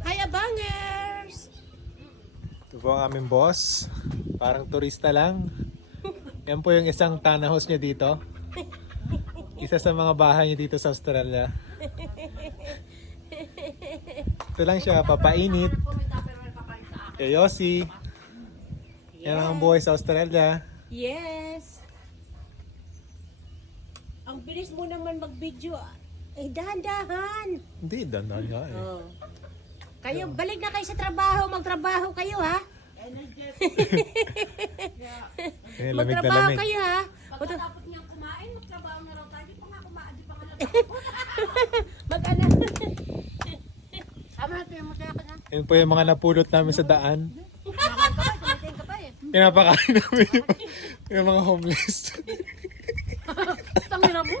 Hi, Abangers! Ito po ang aming boss. Parang turista lang. Yan po yung isang tana house niya dito. Isa sa mga bahay niya dito sa Australia. Ito lang siya, papainit. Kay Yossi. Yan ang buhay sa Australia. Yes! Ang bilis mo naman mag-video. Eh, dahan-dahan. Hindi, dandan nga eh. Oh. Kayo, balik na kayo sa trabaho. Magtrabaho kayo, ha? Eh, lamig na Magtrabaho lamig. kayo, ha? Pagkatapos niyang kumain, magtrabaho na raw tayo. Di pa nga kumain, di pa nga Mag-ano? Ama natin yung masaya ka na. Yan po yung mga napulot namin sa daan. Kumain ka pa, tumitin ka pa eh. Pinapakain namin yung mga homeless. Tangina mo.